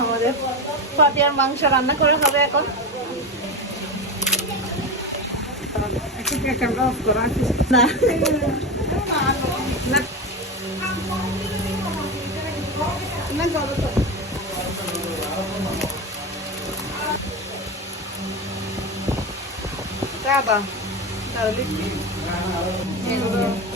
আমাদের পাতিয়ার মাংস রান্না করে হবে এখন না Acaba. লঙ্কা হুম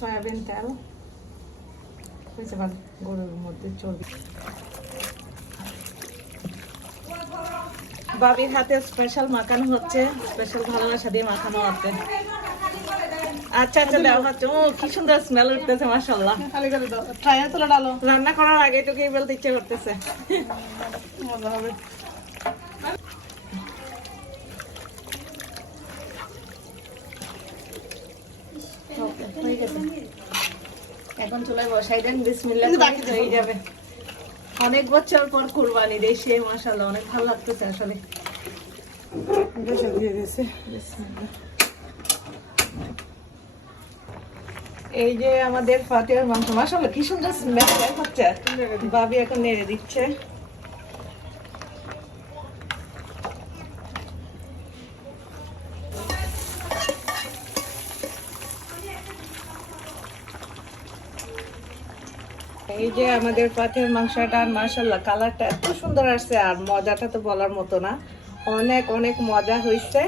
সয়াবিন তেল। হয়েছে ভালো গরুর মধ্যে চর্বি। বাবির হাতে স্পেশাল মাখানো হচ্ছে। স্পেশাল ভালোবাসা দিয়ে মাখানো হচ্ছে আচ্ছা আচ্ছা হচ্ছে ও কি সুন্দর স্মেল উঠতেছে মাসাল্লাহ খালি করে দাও। ফ্রাইয়ে তুলে ডালো। রান্না করার আগে তোকেই বলতে ইচ্ছে করতেছে। মজা হবে। হয়ে গেছে। এখন বসাই দেন বিসমিল্লাহ হয়ে যাবে। অনেক বছর পর কুরবানি দেশে মাশাআল্লাহ অনেক ভালো লাগতেছে আসলে। দিয়ে গেছে। এই যে আমাদের ফাতিহার মাংস মাশাআল্লাহ কি সুন্দর স্মেল হচ্ছে ভাবি এখন নেড়ে দিচ্ছে। এই যে আমাদের পাথের মাংসটা, আর মার্শাল্লাহ কালারটা এত সুন্দর আসছে, আর মজাটা তো বলার মতো না। অনেক অনেক মজা হয়েছে